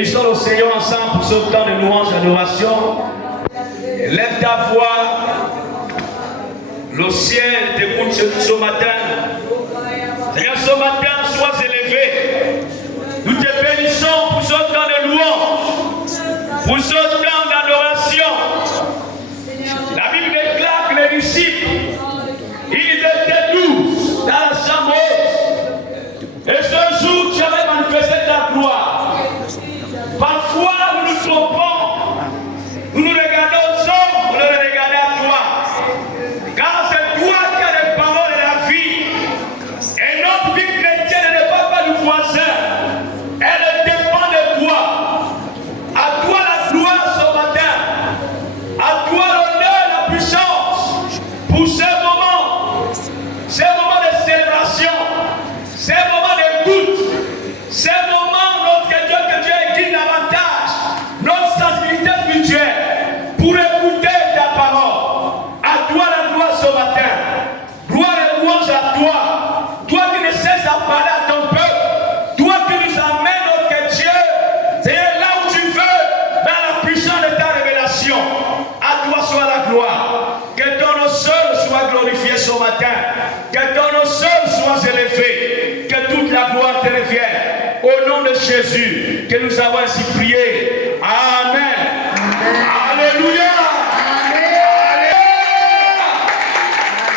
Bénissons le Seigneur ensemble pour ce temps de louange et d'adoration. Lève ta voix. Le ciel t'écoute ce matin. Seigneur, ce matin, sois élevé. Nous te bénissons pour ce temps de louange, pour ce temps d'adoration. La Bible déclare que les disciples, ils étaient 12 dans la chambre haute. Et ce jour, tu avais manifesté ta gloire. Parfois, nous nous trompons. Nous nous regardons aux hommes, nous nous regardons à toi. Car c'est toi qui as les paroles de la vie. Et notre vie chrétienne ne dépend pas du voisin. Elle dépend de toi. À toi la gloire ce matin. À toi l'honneur, la puissance. Pour ces moments de célébration, ces moments d'écoute, ces moments, notre Dieu, que Dieu écrit davantage, notre sensibilité spirituelle, pour écouter ta parole. À toi la gloire ce matin. Gloire et louange à toi. Toi qui ne cesses à parler à ton peuple. Toi qui nous amènes, notre Dieu, c'est là où tu veux, dans la puissance de ta révélation. À toi soit la gloire. Que ton nom seul soit glorifié ce matin. Que ton nom seul soit élevé. Que toute la gloire te revienne. Au nom de Jésus, que nous avons ainsi prié. Amen. Alléluia.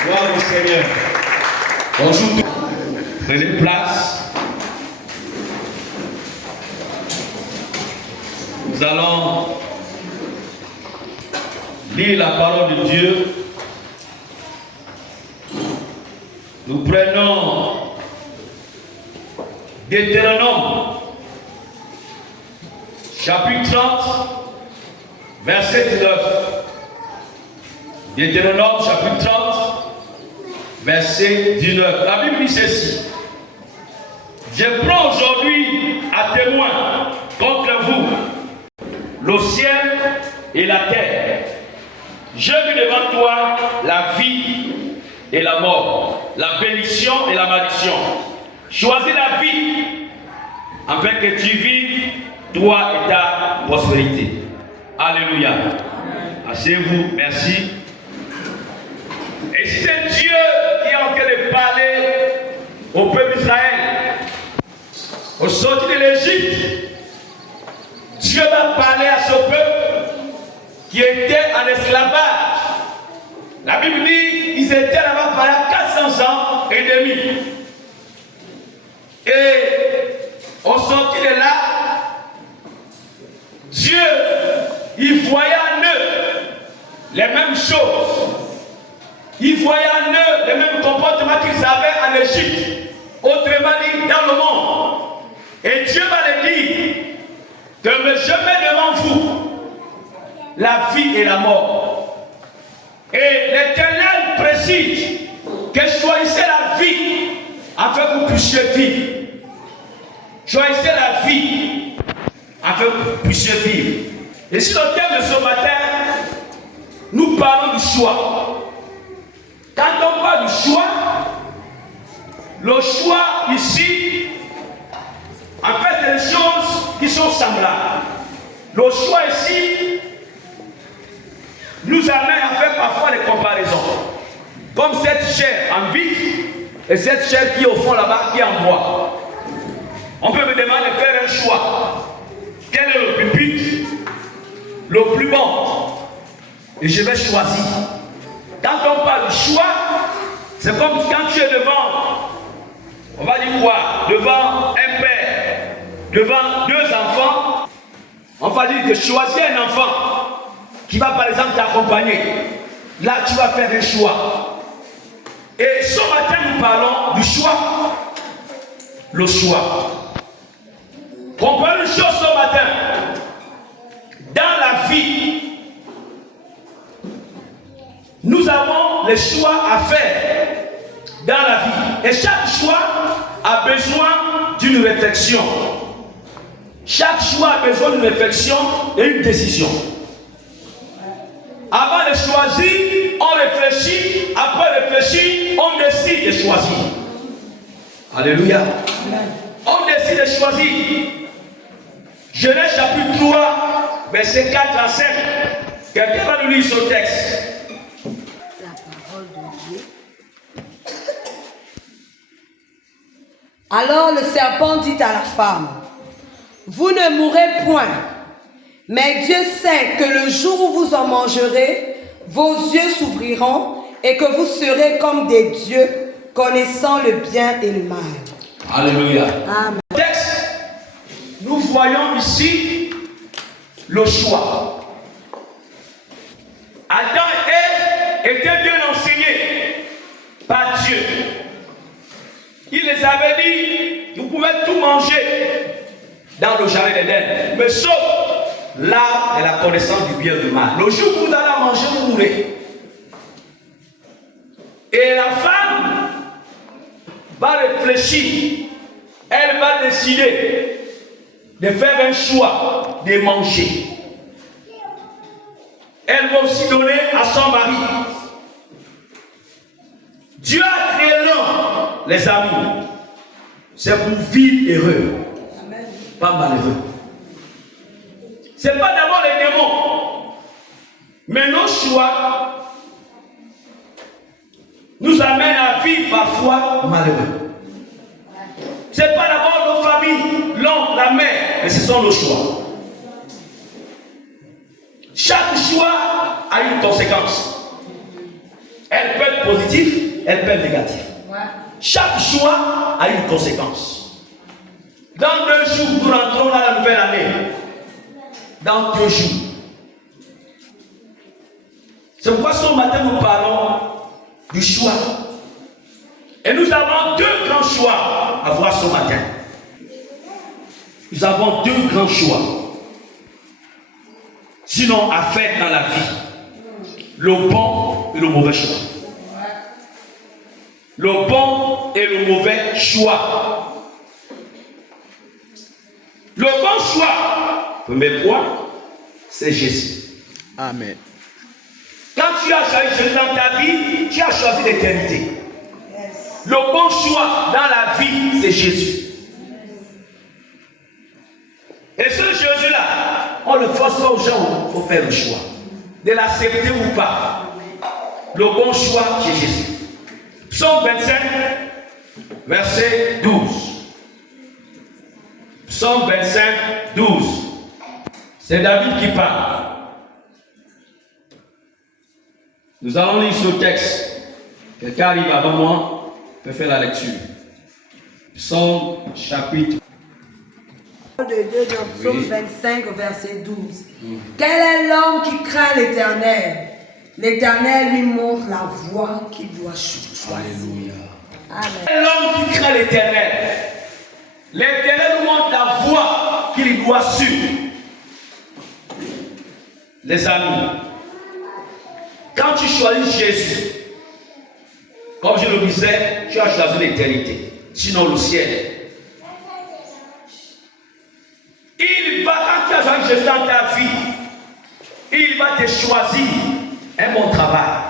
Gloire au Seigneur. Bonjour. Prenez place. Nous allons lire la parole de Dieu. Nous prenons Deutéronome, chapitre 30, verset 19. Deutéronome, chapitre 30, verset 19. La Bible dit ceci. Je prends aujourd'hui à témoin contre vous le ciel et la terre. Je mets devant toi la vie et la mort, la bénédiction et la malédiction. Choisis la vie afin que tu vives, toi et ta prospérité. Alléluia. Asseyez-vous, merci. Et si c'est Dieu qui est en train de parler au peuple d'Israël, au sortir de l'Égypte, Dieu va parler à ce peuple qui était en esclavage. La Bible dit qu'ils étaient là-bas pendant 400 ans et demi. Et au sortir de là, Dieu, il voyait en eux les mêmes choses. Il voyait en eux les mêmes comportements qu'ils avaient en Égypte. Autrement dit, dans le monde. Et Dieu va leur dire de me jeter devant vous la vie et la mort. Et l'Éternel précise que choisissez la vie afin que vous puissiez vivre. Choisissez la vie afin que vous puissiez vivre. Et sur le thème de ce matin, nous parlons du choix. Quand on parle du choix, le choix ici, en fait, c'est des choses qui sont semblables. Le choix ici nous amène à faire parfois des comparaisons. Comme cette chair en vitre et cette chair qui est au fond là-bas, qui est en bois. On peut me demander de faire un choix. Quel est le pupitre le plus bon? Et je vais choisir. Quand on parle du choix, c'est comme quand tu es devant, on va dire quoi? Devant un père, devant deux enfants. On va dire que choisis un enfant qui va par exemple t'accompagner. Là, tu vas faire un choix. Et ce matin, nous parlons du choix. Le choix. Comprenez une chose ce matin. Dans la vie, nous avons les choix à faire dans la vie. Et chaque choix a besoin d'une réflexion. Chaque choix a besoin d'une réflexion et une décision. Avant de choisir, on réfléchit. Après réfléchir, on décide de choisir. Alléluia. On décide de choisir. Genèse chapitre 3, verset 4 à 5. Quelqu'un va nous lire ce texte. La parole de Dieu. Alors le serpent dit à la femme, vous ne mourrez point, mais Dieu sait que le jour où vous en mangerez, vos yeux s'ouvriront et que vous serez comme des dieux, connaissant le bien et le mal. Alléluia. Amen. Texte, nous voyons ici le choix. Adam et Ève étaient bien enseignés par Dieu. Il les avait dit, vous pouvez tout manger dans le jardin d'Éden, mais sauf l'arbre de la connaissance du bien et du mal. Le jour où vous allez manger, vous mourrez. Et la femme va réfléchir, elle va décider de faire un choix de manger. Elle va aussi donner à son mari. Dieu a créé l'homme, les amis. C'est pour vivre heureux, pas malheureux. C'est pas d'abord les démons, mais nos choix nous amènent à vivre parfois malheureux. C'est pas d'abord nos familles, l'oncle, la mère, mais ce sont nos choix. Chaque choix a une conséquence. Elle peut être positive, elle peut être négative. Chaque choix a une conséquence. Dans 2 jours, nous rentrons dans la nouvelle année. Dans 2 jours. C'est pourquoi ce matin nous parlons du choix. Et nous avons 2 grands choix à voir ce matin. Nous avons 2 grands choix. Sinon, à faire dans la vie. Le bon et le mauvais choix. Le bon et le mauvais choix. Le bon choix, premier point, c'est Jésus. Amen. Quand tu as choisi Jésus dans ta vie, tu as choisi l'éternité. Le bon choix dans la vie, c'est Jésus. Et ce Jésus-là, on ne force pas aux gens, il faut faire le choix. De l'accepter ou pas. Le bon choix, c'est Jésus. Psaume 25, verset 12. Psaume 25, 12. C'est David qui parle. Nous allons lire ce texte. Quelqu'un arrive avant moi, peut faire la lecture. Psaume chapitre. De Dieu dans Psaume 25, verset 12. Quel est l'homme qui craint l'Éternel? L'Éternel lui montre la voie qu'il doit choisir. Alléluia. Amen. L'homme qui craint l'Éternel. L'Éternel nous montre la voie qu'il doit suivre. Les amis, quand tu choisis Jésus, comme je le disais, tu as choisi l'éternité, sinon le ciel. Il va, quand tu as choisi Jésus dans ta vie, il va te choisir un bon travail.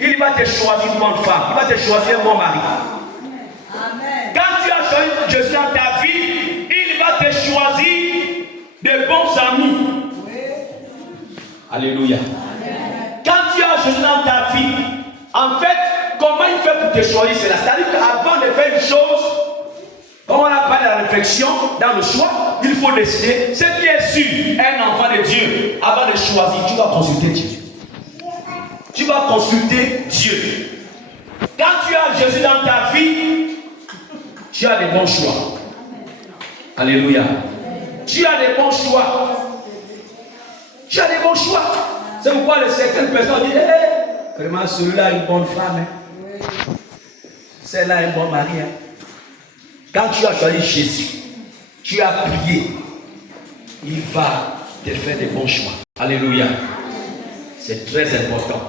Il va te choisir une bonne femme. Il va te choisir un bon mari. Amen. Quand tu as choisi Jésus dans ta vie, il va te choisir de bons amis. Oui. Alléluia. Amen. Quand tu as Jésus dans ta vie, en fait, comment il fait pour te choisir cela? C'est-à-dire qu'avant de faire une chose, comme on a parlé de la réflexion, dans le choix, il faut décider. Ce qui est sûr, un enfant de Dieu, avant de choisir, tu vas consulter Dieu. Tu vas consulter Dieu. Quand tu as Jésus dans ta vie, tu as des bons choix. Alléluia. Tu as des bons choix. Tu as des bons choix. C'est pourquoi certaines personnes disent, vraiment celui-là a une bonne femme. Hein. Celle-là a un bon mari. Hein. Quand tu as choisi Jésus, tu as prié, il va te faire des bons choix. Alléluia. C'est très important.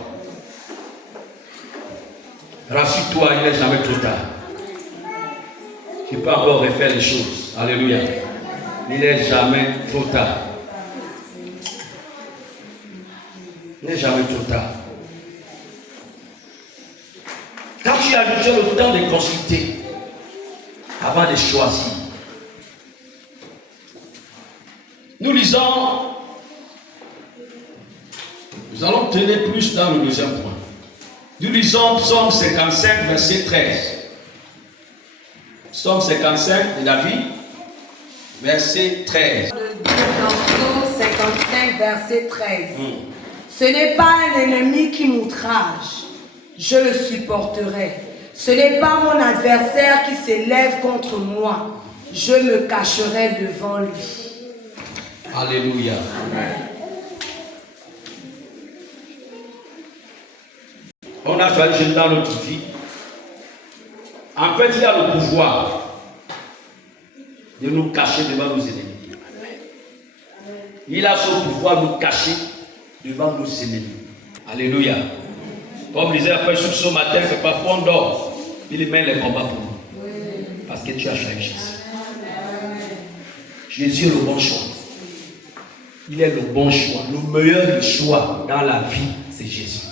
Rassure-toi, il n'est jamais trop tard. Tu peux encore refaire les choses. Alléluia. Il n'est jamais trop tard. Il n'est jamais trop tard. Quand tu as eu le temps de consulter, avant de choisir, nous allons tenir plus dans le deuxième point. Nous lisons Psaume 55, verset 13. Psaume 55 de David, verset 13. Dans Psaume 55, verset 13. Ce n'est pas un ennemi qui m'outrage, je le supporterai. Ce n'est pas mon adversaire qui s'élève contre moi, je me cacherai devant lui. Alléluia. Amen. On a choisi dans notre vie. En fait, il a le pouvoir de nous cacher devant nos ennemis. Il a ce pouvoir de nous cacher devant nos ennemis. Alléluia. Comme disait après ce matin, que parfois on dort, il mène les combats pour nous. Parce que tu as choisi Jésus. Jésus est le bon choix. Il est le bon choix. Le meilleur choix dans la vie, c'est Jésus.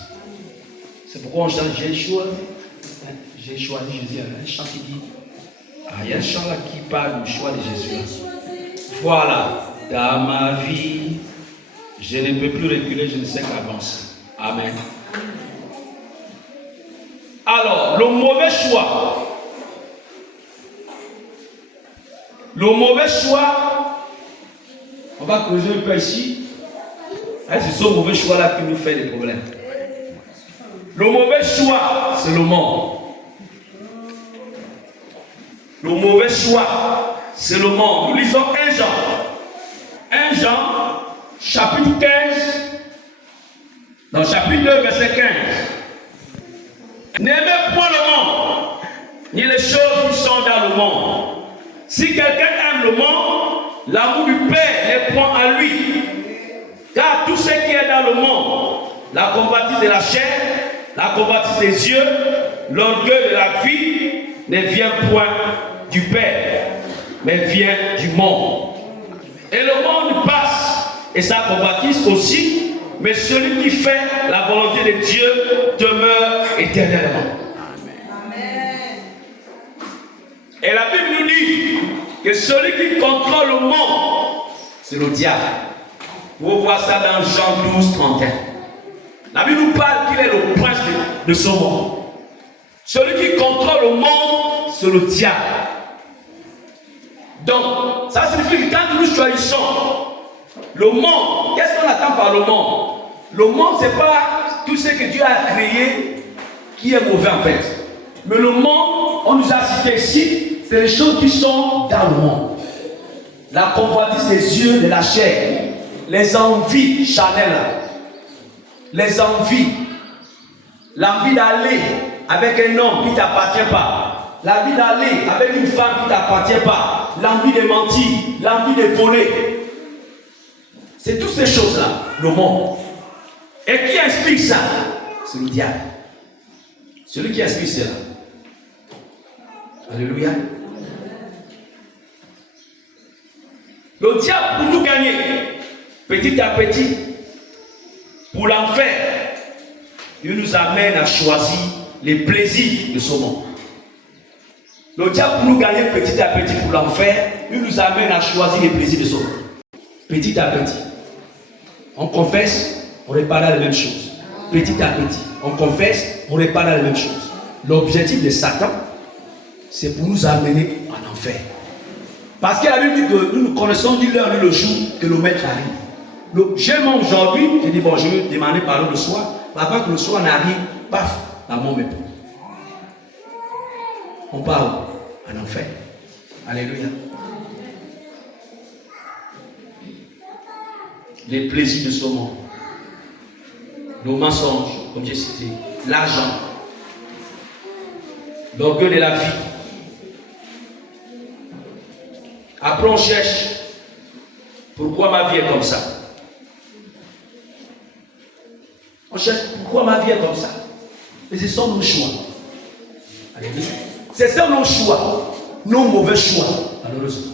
C'est pourquoi on chante j'ai choisi Jésus. Il y a un chant qui dit, il y a un chant là qui parle du choix de Jésus. Voilà, dans ma vie, je ne peux plus reculer, je ne sais qu'avancer. Amen. Alors, le mauvais choix. Le mauvais choix, on va creuser un peu ici. C'est ce mauvais choix-là qui nous fait des problèmes. Le mauvais choix, c'est le monde. Le mauvais choix, c'est le monde. Nous lisons 1 Jean. 1 Jean, chapitre 15. Dans chapitre 2, verset 15. N'aimez point le monde, ni les choses qui sont dans le monde. Si quelqu'un aime le monde, l'amour du Père n'est point à lui. Car tout ce qui est dans le monde, la convoitise de la chair, la convoitise des yeux, l'orgueil de la vie, ne vient point du Père, mais vient du monde. Et le monde passe, et sa convoitise aussi, mais celui qui fait la volonté de Dieu demeure éternellement. Amen. Et la Bible nous dit que celui qui contrôle le monde, c'est le diable. Vous voyez ça dans Jean 12, 31. La Bible nous parle qu'il est le prince de ce monde. Celui qui contrôle le monde, c'est le diable. Donc, ça signifie que quand nous choisissons le monde, qu'est-ce qu'on attend par le monde? Le monde, ce n'est pas tout ce que Dieu a créé qui est mauvais en fait. Mais le monde, on nous a cité ici, c'est les choses qui sont dans le monde. La convoitise des yeux, de la chair, les envies charnelles, les envies, l'envie d'aller avec un homme qui ne t'appartient pas, l'envie d'aller avec une femme qui ne t'appartient pas, l'envie de mentir, l'envie de voler. C'est toutes ces choses-là, le monde. Et qui explique ça? C'est le diable. Celui qui explique cela. Alléluia. Le diable, pour nous gagner, petit à petit, pour l'enfer, il nous amène à choisir les plaisirs de ce monde. Le diable, pour nous gagner petit à petit pour l'enfer, il nous amène à choisir les plaisirs de ce monde. Petit à petit. On confesse, on répare la même chose. Petit à petit. On confesse, on répare la même chose. L'objectif de Satan, c'est pour nous amener en enfer. Parce que la Bible dit que nous connaissons ni l'heure ni le jour que le maître arrive. J'aime aujourd'hui, je dis bon, je vais demander pardon le soir. Avant que le soir n'arrive, paf, la mort me prend. On parle en enfer. Alléluia. Les plaisirs de ce monde, nos mensonges, comme j'ai cité, l'argent, l'orgueil de la vie. Après on cherche pourquoi ma vie est comme ça. On cherche pourquoi ma vie est comme ça. Mais ce sont nos choix. Alléluia. Ce sont nos choix, nos mauvais choix, malheureusement.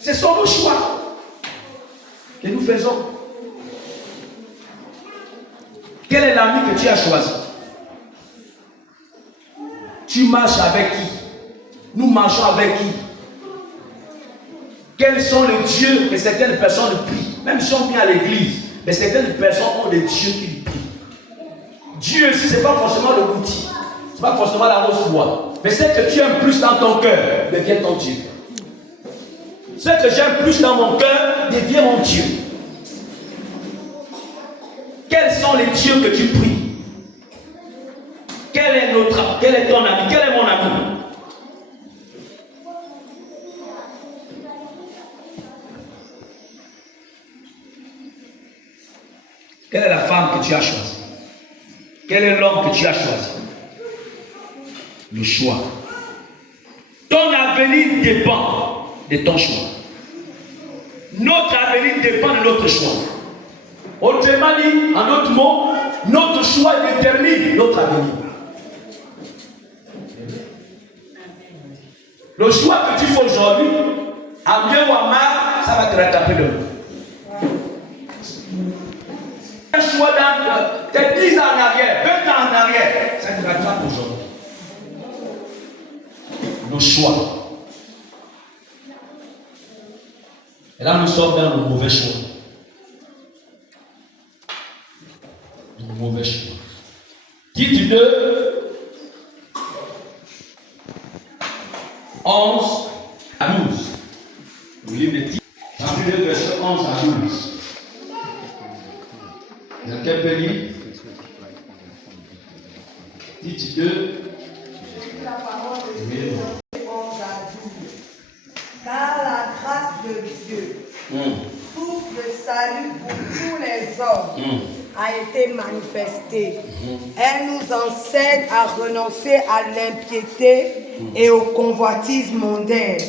Ce sont nos choix que nous faisons. Quel est l'ami que tu as choisi? Tu marches avec qui? Nous marchons avec qui? Quels sont les dieux que certaines personnes prient? Même si on vient à l'église, mais certaines personnes ont des dieux qui prient. Dieu ici, ce n'est pas forcément le outil, ce n'est pas forcément la rose bois. Mais ce que tu aimes plus dans ton cœur devient ton Dieu. Ce que j'aime plus dans mon cœur devient mon Dieu. Quels sont les dieux que tu pries? Quel est ton ami? Quel est mon ami? Quelle est la femme que tu as choisie? Quel est l'homme que tu as choisi? Le choix. Ton avenir dépend de ton choix. Notre avenir dépend de notre choix. Autrement dit, en d'autres mots, notre choix détermine notre avenir. Le choix que tu fais aujourd'hui, à bien ou à mal, ça va te rattraper demain. Un choix dans 10 ans en arrière, 20 ans en arrière, ça te rattrape aujourd'hui. Nos choix. Et là, nous sommes dans le mauvais choix. Le mauvais choix. Tite 2, 11 à 12. Le livre de Tite, chapitre 2, verset 11 à 12. Quelqu'un peut lire? Tite 2. La parole de Dieu, 11 à 12. Car la grâce de Dieu, source de salut pour tous les hommes, a été manifestée. Elle nous enseigne à renoncer à l'impiété et aux convoitises mondaines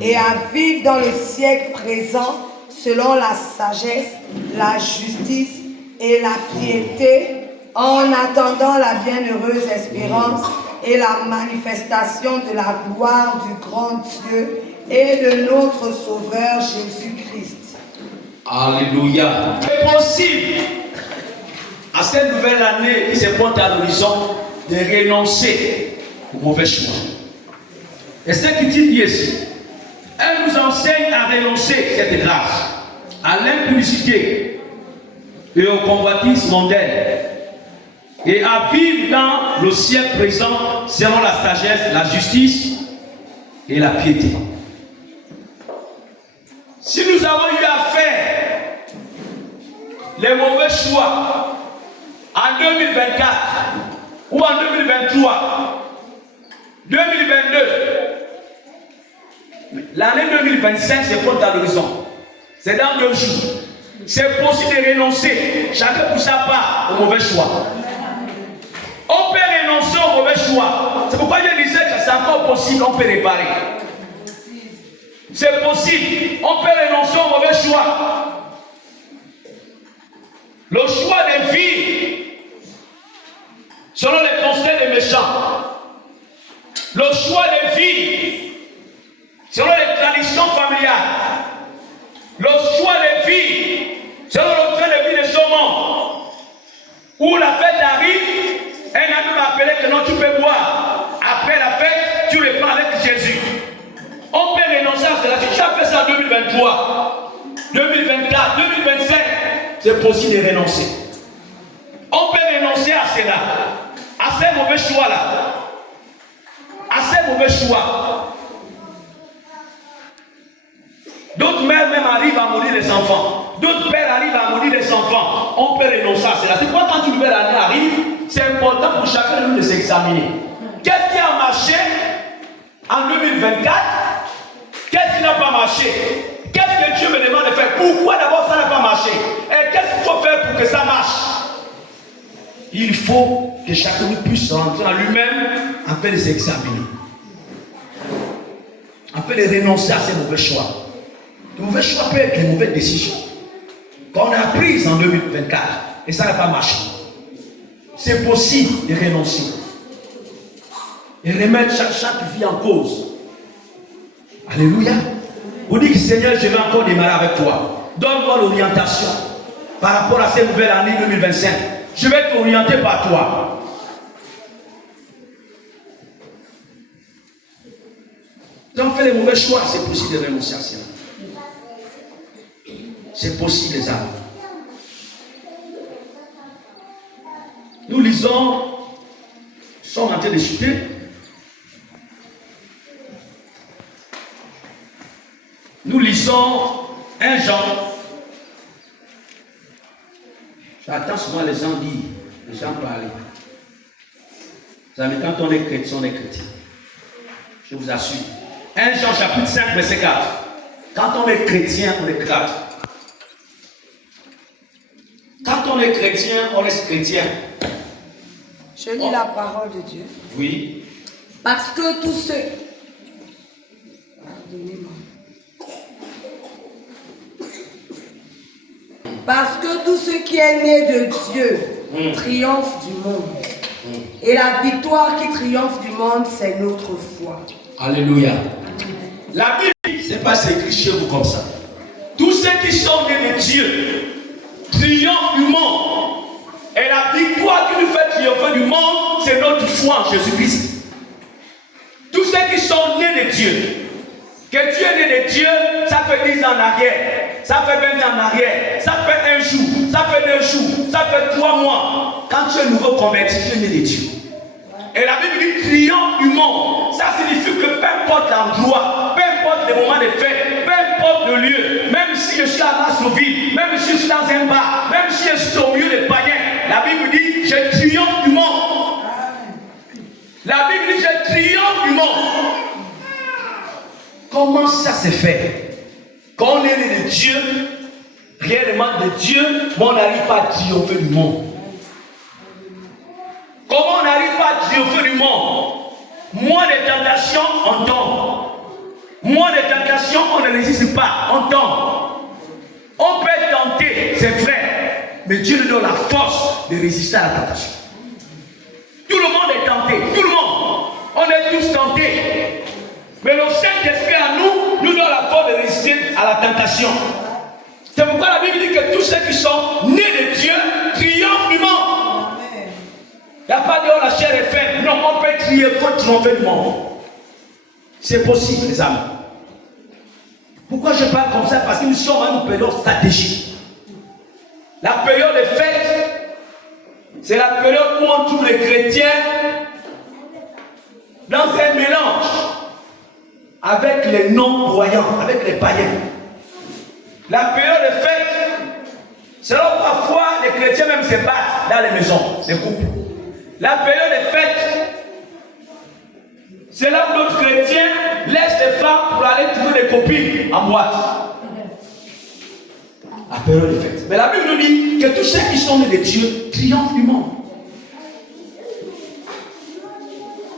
et à vivre dans le siècle présent selon la sagesse, la justice et la piété, en attendant la bienheureuse espérance et la manifestation de la gloire du grand Dieu et de notre Sauveur Jésus-Christ. Alléluia. C'est possible à cette nouvelle année qui se pointe à l'horizon de renoncer au mauvais choix. Et ce qu'il dit ici, elle nous enseigne à renoncer cette grâce, à l'impudicité et aux convoitises mondaines, et à vivre dans le siècle présent selon la sagesse, la justice et la piété. Si nous avons eu à faire les mauvais choix en 2024 ou en 2023, 2022, l'année 2025 se pointe à l'horizon. C'est dans 2 jours. C'est possible de renoncer, chacun pour sa part, au mauvais choix. On peut renoncer au mauvais choix. C'est pourquoi je disais que c'est encore possible, on peut réparer. C'est possible, on peut renoncer au mauvais choix. Le choix des filles, selon les conseils des méchants. Le choix des filles, selon les traditions familiales. Le choix des filles, selon le train de vie de ce monde. Où la fête arrive, un ami m'a appelé que non, tu peux boire. Après la fête, tu reprends avec Jésus. On peut renoncer à cela. Si tu as fait ça en 2023, 2024, 2025, c'est possible de renoncer. On peut renoncer à cela, à ces mauvais choix-là, à ces mauvais choix. D'autres mères même arrivent à mourir les enfants. D'autres pères arrivent à mourir les enfants. On peut renoncer à cela. C'est pourquoi quand une nouvelle année arrive, c'est important pour chacun de nous de s'examiner. Qu'est-ce qui a marché en 2024? Qu'est-ce qui n'a pas marché? Qu'est-ce que Dieu me demande de faire? Pourquoi d'abord ça n'a pas marché? Et qu'est-ce qu'il faut faire pour que ça marche? Il faut que chacun puisse rentrer en lui-même afin de s'examiner. Afin de renoncer à ces mauvais choix. Le mauvais choix peut être une mauvaise décision qu'on a prise en 2024 et ça n'a pas marché. C'est possible de renoncer et remettre chaque vie en cause. Alléluia. Vous dites que Seigneur, je vais encore démarrer avec toi. Donne-moi l'orientation par rapport à cette nouvelle année 2025. Je vais t'orienter par toi. Si on fait les mauvais choix, c'est possible de renoncer à cela. C'est possible, les amis. Nous lisons, nous sommes en train de chuter. Nous lisons 1 Jean. J'attends souvent les gens dire, les gens parler. Vous savez, quand on est chrétien, on est chrétien. Je vous assure. 1 Jean chapitre 5, verset 4. Quand on est chrétien, on est chrétien. Quand on est chrétien, on reste chrétien. Je lis la parole de Dieu. Oui. Parce que tous ceux... Pardonnez-moi. Parce que tout ce qui est né de Dieu triomphe du monde. Et la victoire qui triomphe du monde, c'est notre foi. Alléluia. La Bible, c'est pas écrit chez vous comme ça. Tous ceux qui sont nés de Dieu triomphent du monde. Et la victoire qui nous fait triompher du monde, c'est notre foi en Jésus-Christ. Tous ceux qui sont nés de Dieu, que Dieu est né de Dieu, ça fait 10 ans en arrière, ça fait 20 ans en arrière, ça fait 1 jour, ça fait 2 jours, ça fait 3 mois. Quand tu es nouveau converti, tu es né de Dieu. Et la Bible dit triomphe du monde. Ça signifie que peu importe l'endroit, peu importe les moments de fête, peu importe le lieu, même si je suis à Massoville, même si je suis dans un bar, même si je suis au milieu des païens, la Bible dit je triomphe du monde. La Bible dit je triomphe du monde. Comment ça s'est fait? Quand on est né de Dieu, réellement de Dieu, mais on n'arrive pas à triompher du monde. Comment on n'arrive pas à triompher du monde? Moins de tentations, on tombe. Moins de tentations, on ne résiste pas, on tombe. On peut être tenté, c'est vrai, mais Dieu nous donne la force de résister à la tentation. Tout le monde est tenté, tout le monde. On est tous tentés. Mais le Saint-Esprit à nous donne la force de résister à la tentation. C'est pourquoi la Bible dit que tous ceux qui sont nés de Dieu triomphent du monde. Il n'y a pas de la chair est faible. Non, on peut crier pour triompher du monde. C'est possible, les amis. Pourquoi je parle comme ça? Parce que nous sommes à une période stratégique. La période des fêtes, c'est la période où on trouve les chrétiens dans un mélange avec les non-croyants, avec les païens. La période des fêtes, c'est là où parfois les chrétiens même se battent dans les maisons, les couples. La période des fêtes, c'est là où d'autres chrétiens laissent les femmes pour aller trouver des copines en boîte. La période des fêtes. Mais la Bible nous dit que tous ceux qui sont nés de Dieu triomphent du monde.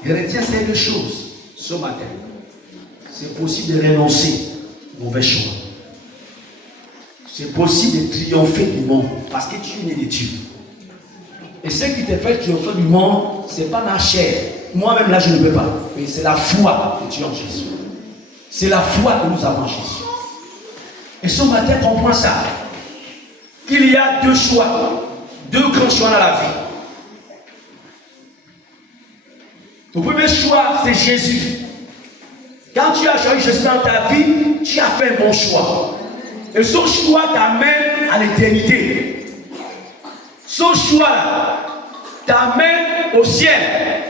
Je retiens ces deux choses ce matin. C'est possible de renoncer au mauvais choix. C'est possible de triompher du monde parce que tu es né de Dieu. Et ce qui te fait triompher du monde, ce n'est pas ma chair. Moi-même là, je ne peux pas. Mais c'est la foi que tu as en Jésus. C'est la foi que nous avons en Jésus. Et ce matin, comprends ça. Qu'il y a deux choix. Deux grands choix dans la vie. Le premier choix, c'est Jésus. Quand tu as choisi Jésus dans ta vie, tu as fait un bon choix. Et son choix t'amène à l'éternité. Son choix t'amène au ciel.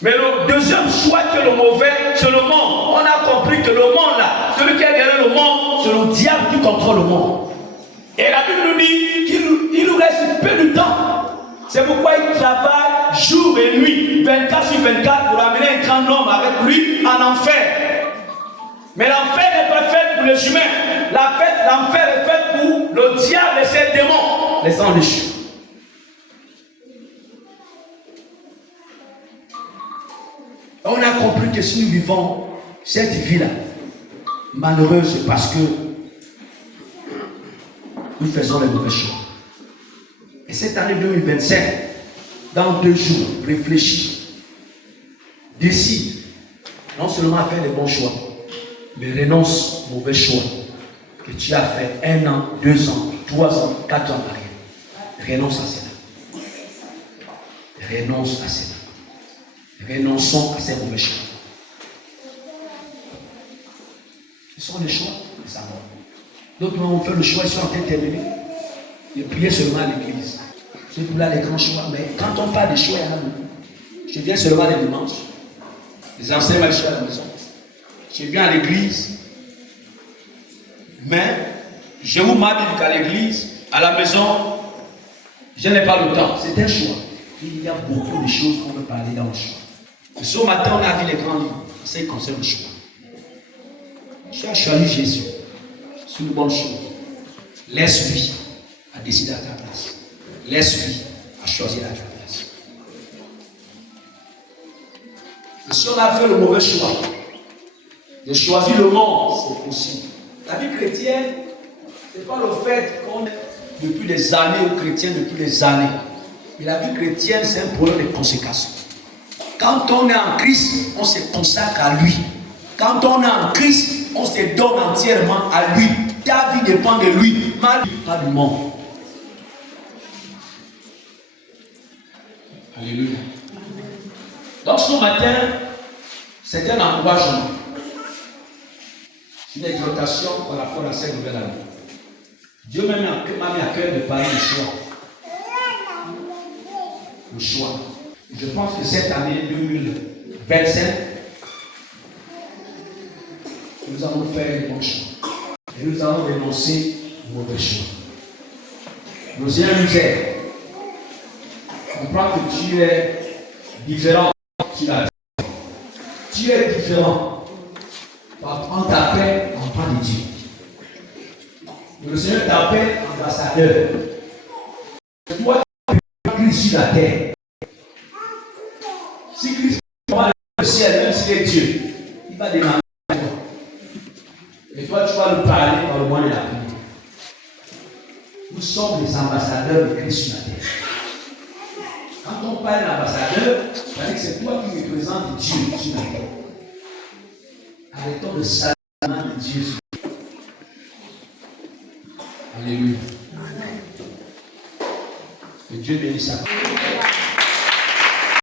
Mais le deuxième choix qui est le mauvais, c'est le monde. On a compris que le monde là, celui qui est derrière le monde, c'est le diable qui contrôle le monde. Et la Bible nous dit qu'il nous reste peu de temps. C'est pourquoi il travaille jour et nuit, 24 sur 24, pour amener un grand homme avec lui en enfer. Mais l'enfer n'est pas fait pour les humains. L'enfer est fait pour le diable et ses démons, les anges déchus. On a compris que si nous vivons cette vie-là, malheureuse, parce que nous faisons les mauvais choix. Et cette année 2025, dans 2 jours, réfléchis, décide, non seulement à faire les bons choix, mais renonce aux mauvais choix que tu as fait 1 an, 2 ans, 3 ans, 4 ans en arrière. Renonce à cela. Renonce à cela. Renonçons à ces mauvais choix. Ce sont les choix de sa mort. D'autres ont fait le choix, ils sont en train de terminer. De prier seulement à l'église. C'est pour là les grands choix. Mais quand on parle des choix, je viens seulement les dimanches. Les anciens marchent à la maison. Je viens à l'église. Mais je vous m'habille qu'à l'église, à la maison, je n'ai pas le temps. C'est un choix. Il y a beaucoup de choses qu'on peut parler dans le choix. Ce matin, on a vu les grands livres. Ça concerne le choix. Tu as choisi Jésus. C'est une bonne chose. Laisse-lui à décider à ta place. Laisse-lui à choisir à ta place. Et si on a fait le mauvais choix de choisir le monde, c'est possible. La vie chrétienne, ce n'est pas le fait qu'on est depuis des années aux chrétiens depuis des années. Mais la vie chrétienne, c'est un problème de conséquences. Quand on est en Christ, on se consacre à lui. Quand on est en Christ, on se donne entièrement à lui. Ta vie dépend de lui, ma vie, pas du monde. Alléluia. Donc ce matin, c'est un encouragement. Une exhortation par rapport à cette nouvelle année. Dieu m'a mis à cœur de parler du choix. Le choix. Je pense que cette année 2025, nous allons faire les bons choix. Et nous allons renoncer aux mauvais choix. Le Seigneur nous aide. Comprends que tu es différent. Tu es différent. On t'appelle enfant de Dieu. Le Seigneur t'appelle ambassadeur. Toi, tu es Christ sur la terre. Si Christ va le ciel, même s'il est Dieu, il va demander à toi. Et toi, tu vas le parler par le moyen de la prière. Nous sommes les ambassadeurs de Christ sur la terre. Quand on parle d'ambassadeur, ça veut dire que c'est toi qui représentes Dieu sur la terre. Arrêtons le salement de Dieu. Alléluia. Que Dieu bénisse ça.